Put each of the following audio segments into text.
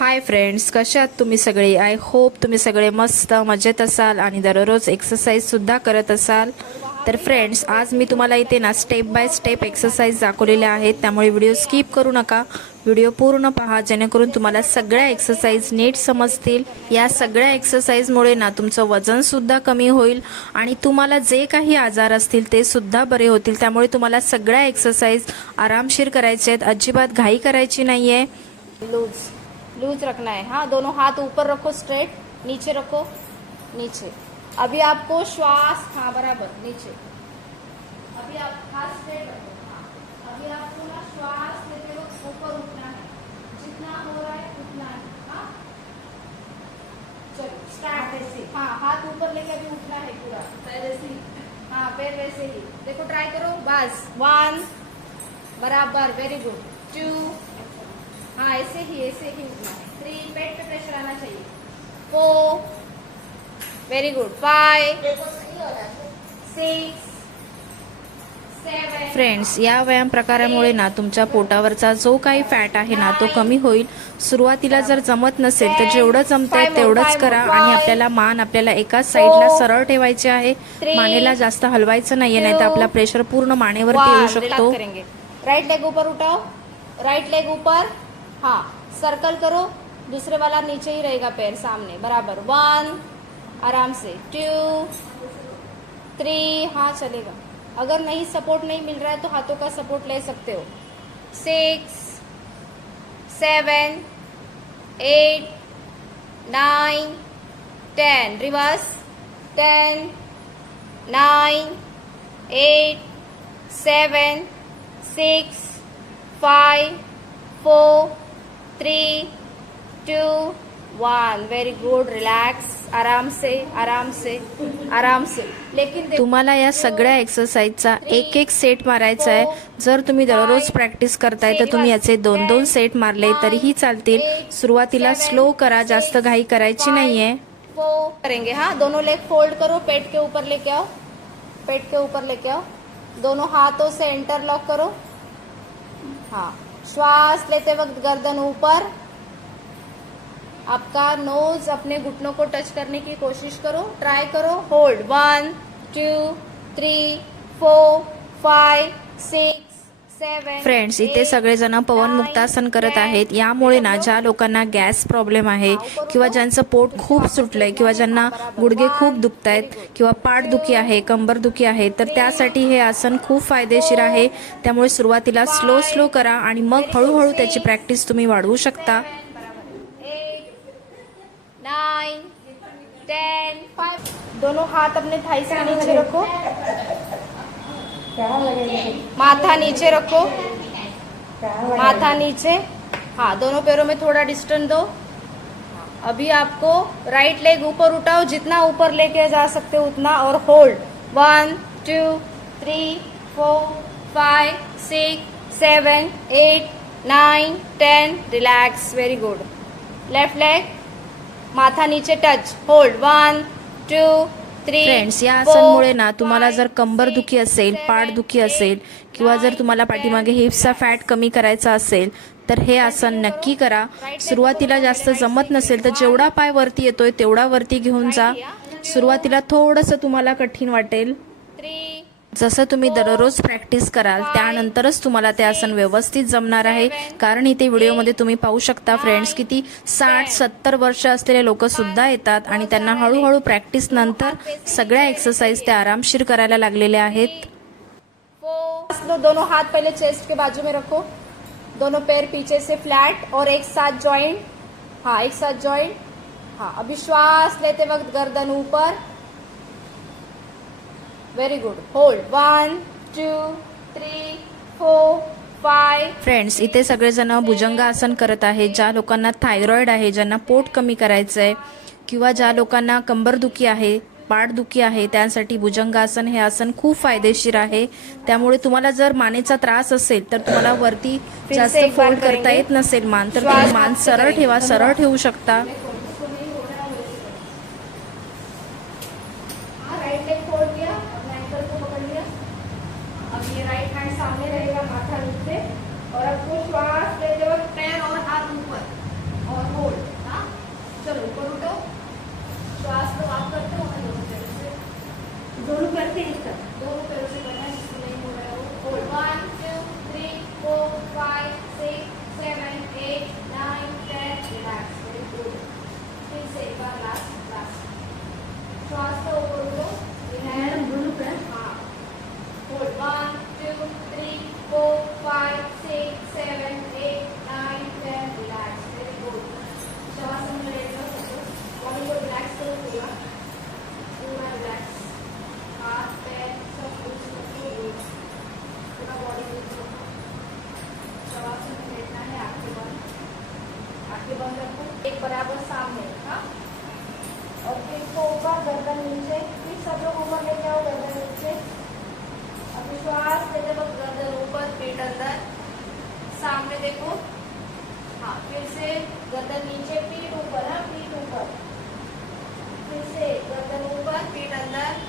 Hi friends कशात आहात तुम्ही सगळे? आय होप तुम्ही सगळे मस्त मजेत असाल आणि दररोज एक्सरसाइजसुद्धा करत असाल. तर फ्रेंड्स आज मी तुम्हाला इथे ना स्टेप बाय स्टेप एक्सरसाइज दाखवलेल्या आहेत. त्यामुळे व्हिडिओ स्किप करू नका. व्हिडिओ पूर्ण पहा जेणेकरून तुम्हाला सगळ्या एक्सरसाइज नीट समजतील. या सगळ्या एक्सरसाइजमुळे ना तुमचं वजनसुद्धा कमी होईल आणि तुम्हाला जे काही आजार असतील ते सुद्धा बरे होतील. त्यामुळे तुम्हाला सगळ्या एक्सरसाइज आरामशीर करायचे आहेत. अजिबात घाई करायची नाही आहे लूज रखना है। हाँ दोनों हाथ ऊपर रखो स्ट्रेट नीचे रखो नीचे। अभी आपको श्वास हाँ बराबर नीचे। अभी आप हाथ स्ट्रेट रखो हाँ। अभी आपको ना श्वास लेते वक्त ऊपर उठना है। जितना हो रहा है उतना है हाँ। चलो स्टार्ट ऐसे। हाँ हाथ ऊपर लेके अभी उठना है पूरा। पैर ऐसे ही। हाँ पैर वैसे ही। देखो ट्राई करो। बस वन बराबर वेरी गुड टू हाँ ऐसे ही ऐसे ही उठना है। थ्री पेट पे प्रेशर आना चाहिए। Four very good five six friends या व्यायाम प्रकारामुळे ना तुमच्या पोटावरचा जो काही फॅट आहे ना तो कमी होईल. सुरुवातीला जर जमत नसेल तर जेवढं जमतंय तेवढंच करा आणि आपल्याला मान आपल्याला एकाच साईडला सरळ ठेवायचे आहे. मानेला जास्त हलवायचं नाहीये नाही तर आपला प्रेशर पूर्ण मानेवरती येऊ शकतो. राइट लेग ऊपर उठाओ. राइट लेग ऊपर. हाँ सर्कल करो दूसरे वाला नीचे ही रहेगा पैर सामने बराबर। वन आराम से। टू थ्री हाँ चलेगा। अगर नहीं सपोर्ट नहीं मिल रहा है तो हाथों का सपोर्ट ले सकते हो। Six seven eight nine ten reverse ten nine eight seven six five four, three, two, one. Very good. Relax. आराम से आराम से आराम से लेकिन तुम्हाला या सगळ्या एक्सरसाइजचा एक एक सेट मारायचा आहे. जर तुम्ही दररोज प्रॅक्टिस करताय तर तुम्ही याचे दोन दोन सेट मारले तरीही चालतील. सुरुवातीला स्लो करा जास्त घाई करायची नाहीये. करेंगे हाँ? दोनों लेग फोल्ड करो पेट के ऊपर लेके आओ. पेट के ऊपर लेके आओ. दोनों हाथों से इंटरलॉक करो. हाँ. श्वास लेते वक्त गर्दन ऊपर। आपका नोज़ अपने घुटनों को टच करने की कोशिश करो। ट्राई करो। Hold one two three four five six friends इथे सगळेजण पवन मुक्तासन करत आहेत. यामुळे ना ज्या लोकांना गॅस प्रॉब्लेम आहे किंवा ज्यांचं पोट खूप सुटलंय किंवा ज्यांना गुडघे खूप दुखत आहेत किंवा पाठदुखी आहे कंबरदुखी आहे तर त्यासाठी हे आसन खूप फायदेशीर आहे. त्यामुळे सुरुवातीला स्लो स्लो करा आणि मग हळूहळू त्याची प्रॅक्टिस तुम्ही वाढवू शकता. दोनों हाथ अपने थाई से नीचे रखो. माथा नीचे रखो। माथा नीचे। हाँ दोनों पैरों में थोड़ा डिस्टेंस दो। अभी आपको राइट लेग ऊपर उठाओ जितना ऊपर लेके जा सकते हो उतना और hold one two three four five six seven eight nine ten relax very good left leg माथा नीचे touch hold one two friends या आसनमुळे ना तुम्हाला जर कंबर दुखी असेल पाठ दुखी असेल किंवा जर तुम्हाला पाठीमागे हिप्सचा फॅट कमी करायचा असेल तर हे आसन नक्की करा. सुरुवातीला जास्त जमत नसेल तर जेवढा पाय वरती येतोय तेवढा वरती घेऊन जा. सुरुवातीला थोडंसं तुम्हाला कठीण वाटेल. जसं तुम्ही दररोज प्रॅक्टिस कराल त्यानंतरच तुम्हाला ते आसन व्यवस्थित जमणार आहे. कारण इथे व्हिडिओमध्ये तुम्ही पाहू शकता फ्रेंड्स किती साठ सत्तर वर्ष असलेले लोक सुद्धा येतात आणि त्यांना हळूहळू प्रॅक्टिस नंतर सगळ्या एक्सरसाइज ते आरामशीर करायला लागलेले आहेत. दोनों हाथ पहले चेस्ट के बाजू में रखो. दोनों पैर पीछे से फ्लैट और एक साथ जॉइंट हाँ एक साथ जॉइंट हाँ अभी श्वास लेते वक्त गर्दन ऊपर. Very good hold one two three four friends इथे सगळेजण भुजंगासन करत आहेत. ज्या लोकांना थायरॉइड आहे ज्यांना पोट कमी करायचं आहे किंवा ज्या लोकांना कंबरदुखी आहे पाठदुखी आहे त्यासाठी भुजंगासन हे आसन खूप फायदेशीर आहे. त्यामुळे तुम्हाला जर मानेचा त्रास असेल तर तुम्हाला वरती जास्त फोल्ड करता. येत नसेल मान तर तुम्ही मान सरळ. ठेवा सरळ ठेवू शकता राइट लेग फोल्ड किया अपना एंकल को पकड़ लिया अब ये राइट हैंड सामने रहेगा माथा नीचे और आपको श्वास लेते वक्त पैर और हाथ ऊपर और होल्ड आंखें बंद रखो एक बराबर सामने हाँ और फिर को ऊपर गर्दन नीचे फिर सब लोग ऊपर लेके आओ गर्दन नीचे अब विश्वास लेते वक्त गर्दन ऊपर पेट अंदर सामने देखो। हाँ फिर से गर्दन नीचे पीठ ऊपर हाँ पीठ ऊपर। फिर से गर्दन ऊपर पीठ अंदर।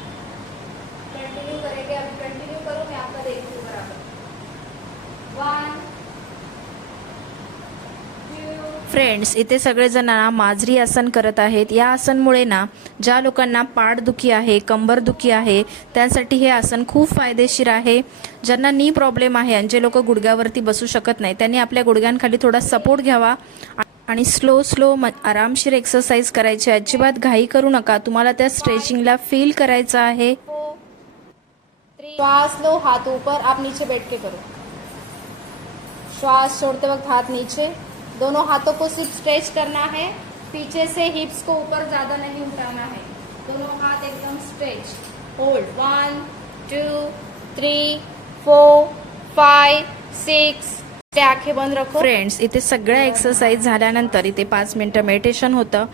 कंटिन्यू करेंगे अभी कंटिन्यू करो मैं आपका देखती हूँ बराबर। वन टू फ्रेंड्स इथे सगळेजण ना माजरी आसन करत आहेत. या आसनमुळे ना ज्या लोकांना पाठदुखी आहे कंबरदुखी आहे त्यांसाठी हे आसन खूप फायदेशीर आहे. ज्यांना नी प्रॉब्लेम आहे आणि जे लोक गुडघ्यावरती बसू शकत नाही त्यांनी आपल्या गुडघ्यांखाली थोडा सपोर्ट घ्यावा आणि स्लो स्लो म आरामशीर एक्सरसाइज करायची. अजिबात घाई करू नका. तुम्हाला त्या स्ट्रेचिंगला फील करायचं आहे. श्वास लो हाथ ऊपर. आप नीचे बैठ के करो. श्वास छोड़ते वक्त हाथ नीचे. दोनों हाथों को सिर्फ स्ट्रेच करना है पीछे से हिप्स को ऊपर ज्यादा नहीं उठाना है। दोनों हाथ एकदम stretch hold one two three four five six आंखें बंद रखो. फ्रेंड्स इथे सगळ्या एक्सरसाइज झाल्यानंतर इथे पाच मिनटं मेडिटेशन होतं.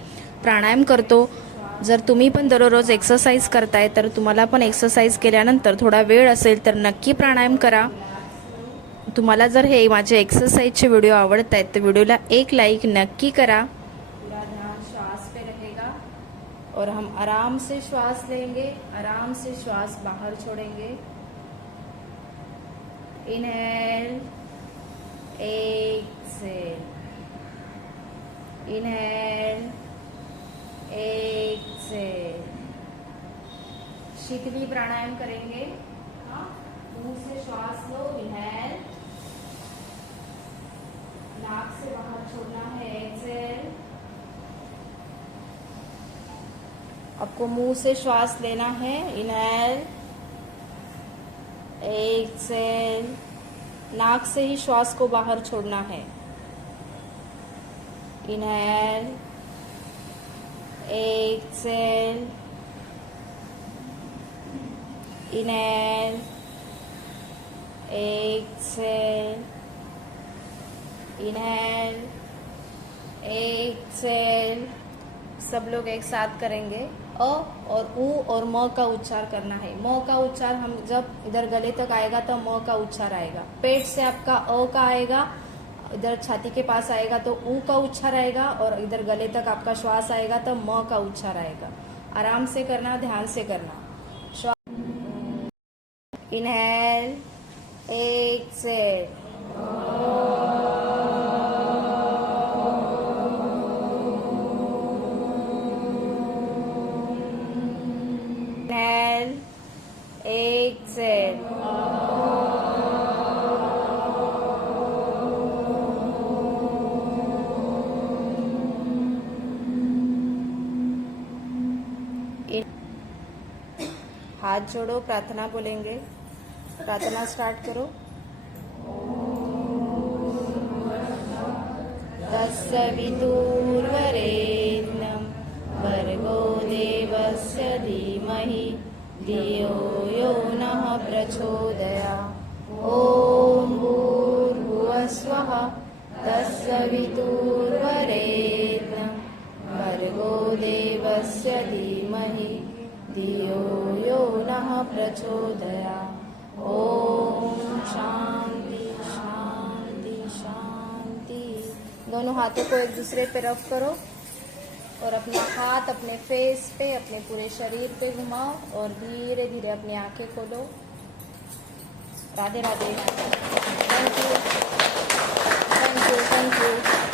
प्राणायाम करतो. जर तुम्ही पण दररोज एक्सरसाइज करताय तर तुम्हाला पण एक्सरसाइज केल्यानंतर थोडा वेळ असेल तर नक्की प्राणायाम करा. तुम्हाला जर हे माझे एक्सरसाइजचे व्हिडिओ आवडत आहेत तर व्हिडिओला एक लाईक नक्की करा. पूरा ध्यान श्वास पे रहेगा और हम आराम से श्वास लेंगे आराम से श्वास बाहर छोड़ेंगे. Inhale exhale inhale exhale Sheetali pranayama करेंगे. मुंह से श्वास लो इनहेल नाक से बाहर छोड़ना है एक्सेल आपको मुँह से श्वास लेना है इनहेल एक्सेल नाक से ही श्वास को बाहर छोड़ना है। Inhale exhale inhale exhale inhale exhale सब लोग एक साथ करेंगे। अ और उ और म का उच्चार करना है। म का उच्चार हम जब इधर गले तक आएगा तो म का उच्चार आएगा। पेट से आपका अ का आएगा, इधर छाती के पास आएगा तो ऊ का उच्चार आएगा और इधर गले तक आपका श्वास आएगा तो म का उच्चार आएगा। आराम से करना, ध्यान से करना। श्वास इनहेल एक्सेल हाथ जोड़ो प्रार्थना बोलेंगे। प्रार्थना स्टार्ट करो। तस्य विदुर्वरेण्यं भर्गो देवस्य धीमहि धियो यो नः प्रचोदया। ॐ भूर्भुवस्वः तस्य विदुर्वरेण्यं भर्गो देवस्य धीमहि। धियो यो नः प्रचोदया। ॐ शांति शांति शांति दोनों हाथों को एक दूसरे पे रफ करो और अपना हाथ, अपने फेस पे, अपने पूरे शरीर पे घुमाओ और धीरे धीरे अपनी आँखें खोलो। Radhe Radhe thank you thank you thank you